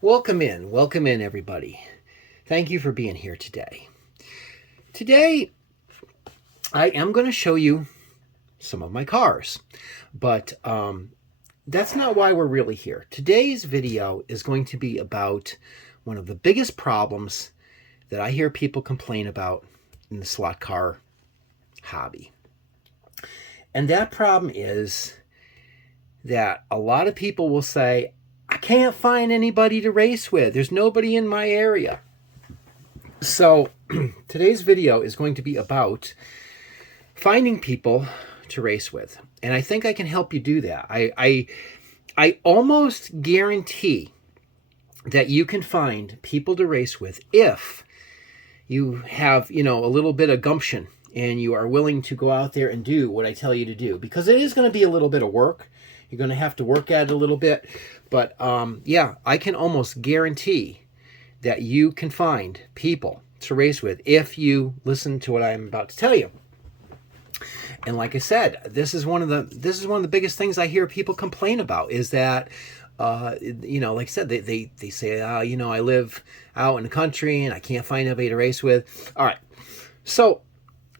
Welcome in, everybody. Thank you for being here today. Today, I am going to show you some of my cars, but that's not why we're really here. Today's video is going to be about one of the biggest problems that I hear people complain about in the slot car hobby. And that problem is that a lot of people will say, I can't find anybody to race with. There's nobody in my area. So today's video is going to be about finding people to race with. And I think I can help you do that. I almost guarantee that you can find people to race with if you have, a little bit of gumption and you are willing to go out there and do what I tell you to do. Because it is going to be a little bit of work. You're going to have to work at it a little bit. But yeah, I can almost guarantee that you can find people to race with if you listen to what I'm about to tell you. And like I said, this is one of the biggest things I hear people complain about is that like I said, they say, I live out in the country and I can't find anybody to race with. All right. So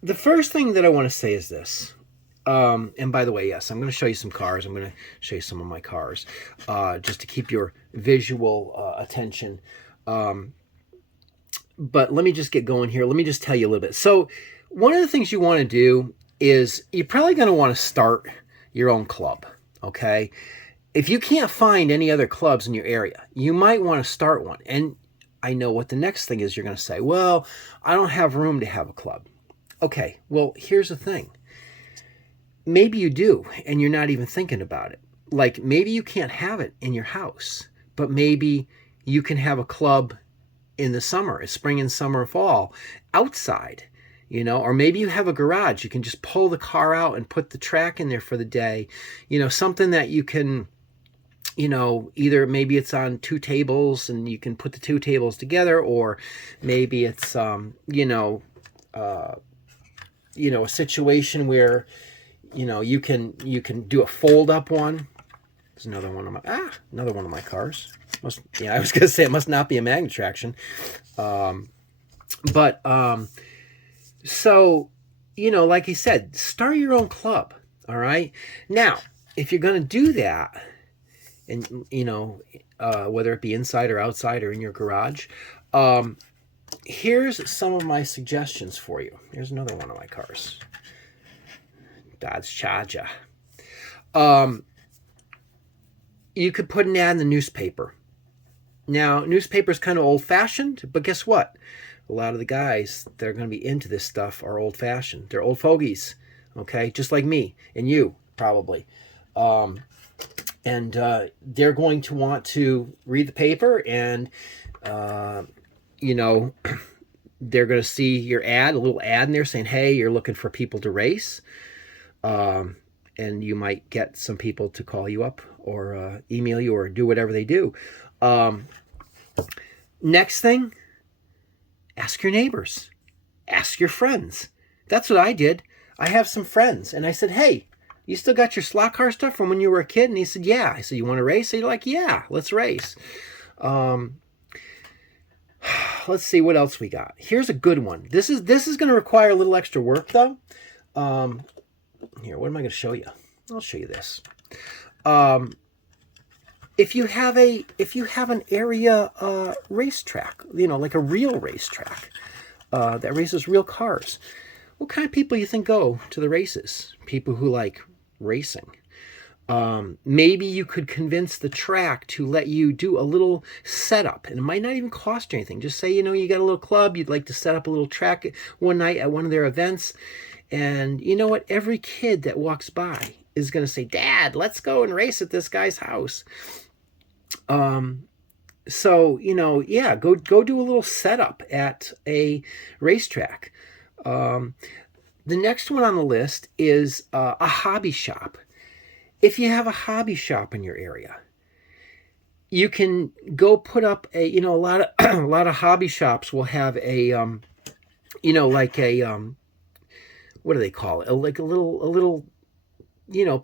the first thing that I want to say is this. And by the way, yes, I'm going to show you some cars. I'm going to show you some of my cars just to keep your visual attention. But let me just get going here. Let me just tell you a little bit. So one of the things you want to do is you're probably going to want to start your own club, okay? If you can't find any other clubs in your area, you might want to start one. And I know what the next thing is you're going to say, well, I don't have room to have a club. Okay, well, here's the thing. Maybe you do, and you're not even thinking about it. Like maybe you can't have it in your house, but maybe you can have a club in the summer, spring and summer, fall, outside, or maybe you have a garage. You can just pull the car out and put the track in there for the day, something that you can, either maybe it's on two tables and you can put the two tables together, or maybe it's, a situation where, you can do a fold up one. There's another one of my cars. I was gonna say it must not be a magnet traction. So, like I said, start your own club. All right. Now, if you're gonna do that, and whether it be inside or outside or in your garage, here's some of my suggestions for you. Here's another one of my cars. Dodge Charger. You could put an ad in the newspaper. Now, newspaper is kind of old-fashioned, but guess what? A lot of the guys that are going to be into this stuff are old-fashioned. They're old fogies, okay? Just like me and you, probably. And they're going to want to read the paper and, they're going to see your ad, a little ad in there saying, hey, you're looking for people to race. And you might get some people to call you up or email you or do whatever they do. Next thing, ask your neighbors. Ask your friends. That's what I did. I have some friends. And I said, hey, you still got your slot car stuff from when you were a kid? And he said, yeah. I said, you want to race? And you're like, yeah, let's race. Let's see what else we got. Here's a good one. This is going to require a little extra work, though. Here, what am I going to show you? I'll show you this. If you have an area racetrack, like a real racetrack that races real cars, what kind of people you think go to the races? People who like racing. Maybe you could convince the track to let you do a little setup, and it might not even cost you anything. Just say, you got a little club, you'd like to set up a little track one night at one of their events. And you know what? Every kid that walks by is going to say, Dad, let's go and race at this guy's house. So, go do a little setup at a racetrack. The next one on the list is a hobby shop. If you have a hobby shop in your area, you can go put up a lot of hobby shops will have a like a what do they call it? Like a little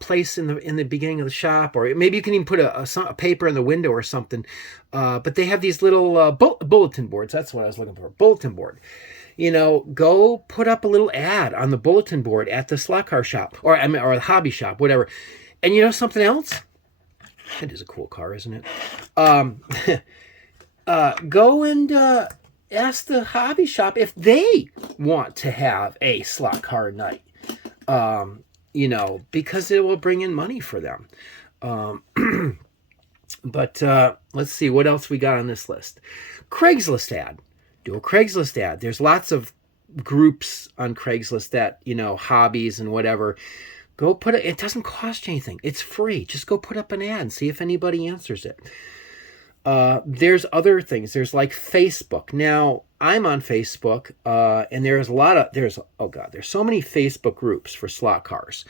place in the beginning of the shop, or maybe you can even put a paper in the window or something. But they have these little bulletin boards. That's what I was looking for. Bulletin board. Go put up a little ad on the bulletin board at the slot car shop, or the hobby shop, whatever. And something else? It is a cool car, isn't it? Go and ask the hobby shop if they want to have a slot car night. Because it will bring in money for them. But let's see what else we got on this list. Craigslist ad. Do a Craigslist ad. There's lots of groups on Craigslist that, hobbies and whatever. Go put it. It doesn't cost you anything. It's free. Just go put up an ad and see if anybody answers it. There's other things. There's like Facebook. Now, I'm on Facebook, and there's there's so many Facebook groups for slot cars.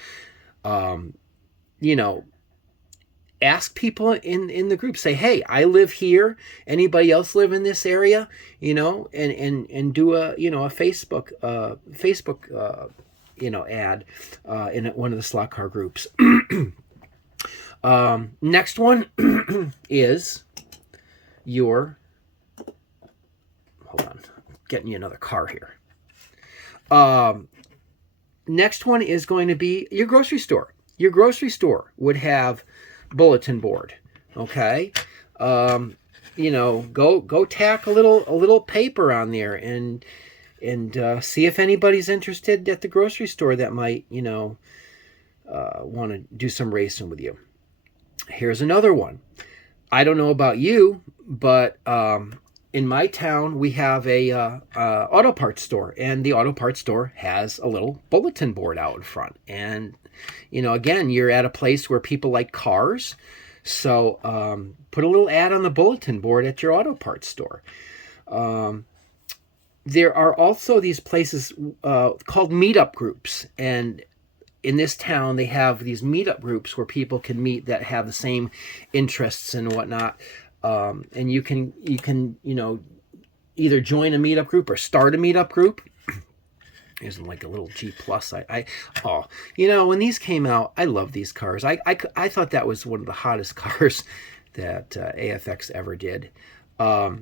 Ask people in the group. Say, hey, I live here. Anybody else live in this area? And do a Facebook ad in one of the slot car groups. Next one is hold on, getting you another car here. Next one is going to be your grocery store. Your grocery store would have bulletin board. Okay. Go tack a little paper on there and see if anybody's interested at the grocery store that might, want to do some racing with you. Here's another one. I don't know about you, but in my town we have a auto parts store, and the auto parts store has a little bulletin board out in front. And again, you're at a place where people like cars, so put a little ad on the bulletin board at your auto parts store. There are also these places called meetup groups, and in this town they have these meetup groups where people can meet that have the same interests and whatnot. And you can either join a meetup group or start a meetup group. There's like a little G plus. When these came out, I love these cars. I thought that was one of the hottest cars that AFX ever did. Back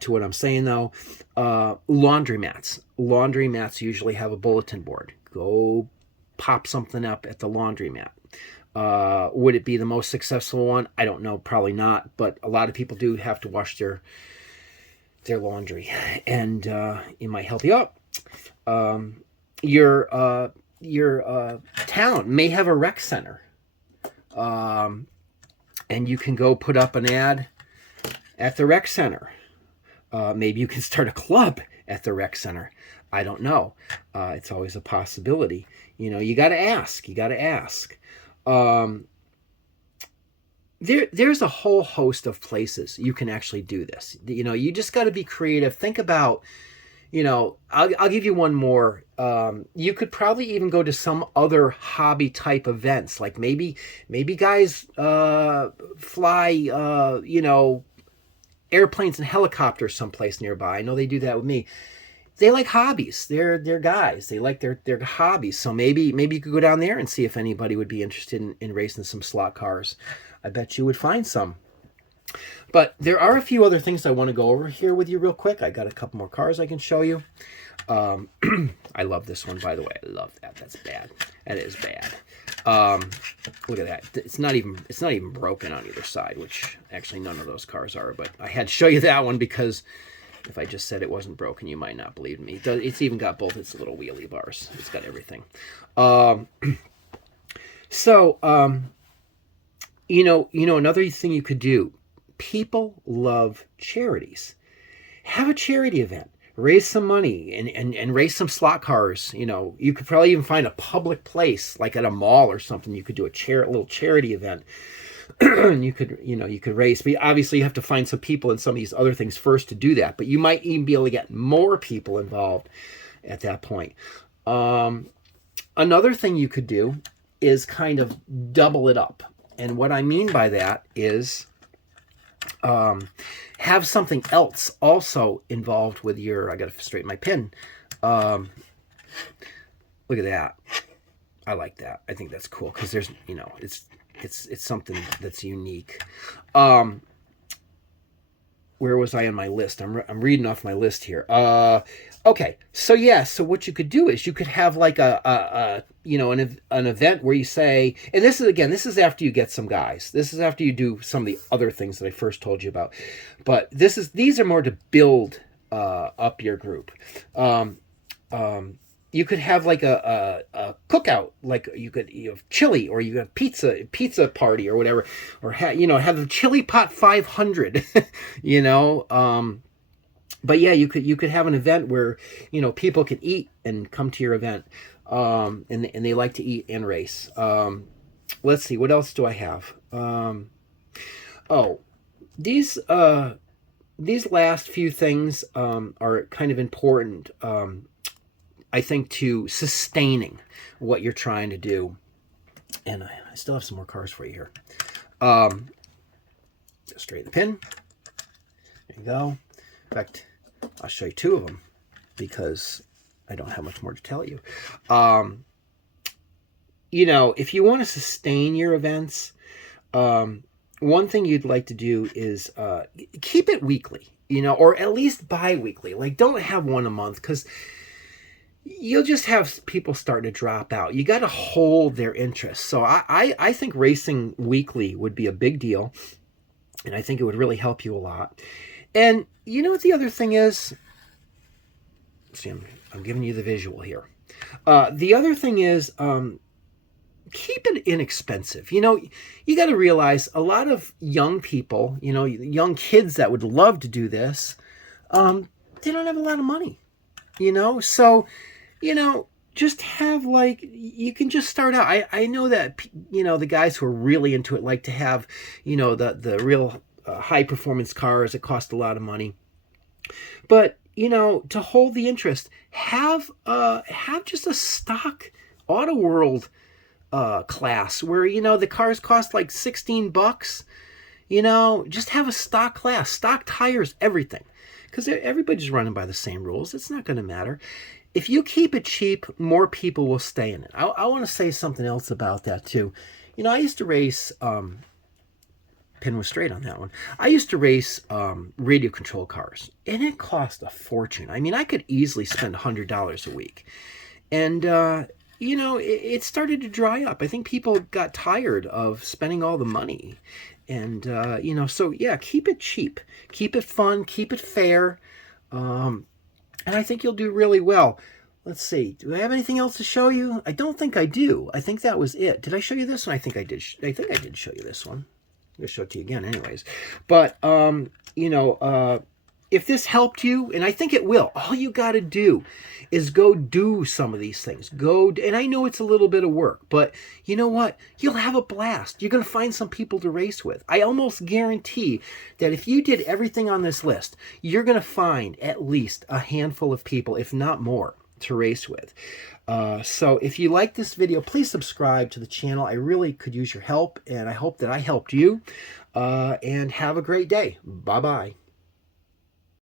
to what I'm saying though, laundromats. Laundromats usually have a bulletin board. Go pop something up at the laundromat. Would it be the most successful one? I don't know, probably not, but a lot of people do have to wash their laundry, and it might help you out. Your town may have a rec center, and you can go put up an ad at the rec center. Maybe you can start a club at the rec center. I don't know. It's always a possibility. You got to ask. There's a whole host of places you can actually do this. You just got to be creative. Think about, I'll give you one more. You could probably even go to some other hobby type events, like maybe guys fly airplanes and helicopters someplace nearby. I know they do that with me. They like hobbies. They're guys. They like their hobbies. So maybe you could go down there and see if anybody would be interested in racing some slot cars. I bet you would find some. But there are a few other things I want to go over here with you real quick. I got a couple more cars I can show you. I love this one, by the way. I love that. That's bad. That is bad. Look at that. It's not even broken on either side, which actually none of those cars are. But I had to show you that one because if I just said it wasn't broken, you might not believe me. It's even got both its little wheelie bars. It's got everything. Another thing you could do. People love charities. Have a charity event. Raise some money and raise some slot cars. You could probably even find a public place, like at a mall or something. You could do a little charity event. And you could raise, but obviously you have to find some people and some of these other things first to do that. But you might even be able to get more people involved at that point. Another thing you could do is kind of double it up. And what I mean by that is have something else also involved with I got to straighten my pin. Look at that. I like that. I think that's cool because there's, it's something that's unique. Where was I on my list? I'm reading off my list here. Okay, so yeah, so what you could do is you could have like an event where you say, and this is after you get some guys. This is after you do some of the other things that I first told you about. But these are more to build up your group. You could have like a cookout, like you have chili, or you have pizza party or whatever, or have the chili pot 500, but yeah, you could have an event where people can eat and come to your event, and they like to eat and race. Let's see, what else do I have? Oh, these last few things are kind of important. I think to sustaining what you're trying to do. And I still have some more cars for you here. Straighten the pin. There you go. In fact, I'll show you two of them because I don't have much more to tell you. If you want to sustain your events, one thing you'd like to do is keep it weekly, or at least bi-weekly. Like, don't have one a month, because you'll just have people start to drop out. You got to hold their interest. So I think racing weekly would be a big deal, and I think it would really help you a lot. And you know what the other thing is? See, I'm giving you the visual here. The other thing is, keep it inexpensive. You got to realize a lot of young people, young kids that would love to do this, they don't have a lot of money, so, just have you can just start out. I know that, the guys who are really into it like to have, the real high performance cars that cost a lot of money. But, to hold the interest, have just a stock Auto World class where, the cars cost like $16, just have a stock class, stock tires, everything. Because everybody's running by the same rules. It's not going to matter. If you keep it cheap, more people will stay in it. I want to say something else about that too. I used to race, pin was straight on that one. I used to race radio control cars, and it cost a fortune. I mean, I could easily spend $100 a week. And, it started to dry up. I think people got tired of spending all the money. And, so yeah, keep it cheap, keep it fun, keep it fair. And I think you'll do really well. Let's see. Do I have anything else to show you? I don't think I do. I think that was it. Did I show you this one? I think I did. I think I did show you this one. I'm going to show it to you again anyways. But, if this helped you, and I think it will, all you got to do is go do some of these things. And I know it's a little bit of work, but you know what? You'll have a blast. You're going to find some people to race with. I almost guarantee that if you did everything on this list, you're going to find at least a handful of people, if not more, to race with. So if you like this video, please subscribe to the channel. I really could use your help, and I hope that I helped you. And have a great day. Bye-bye.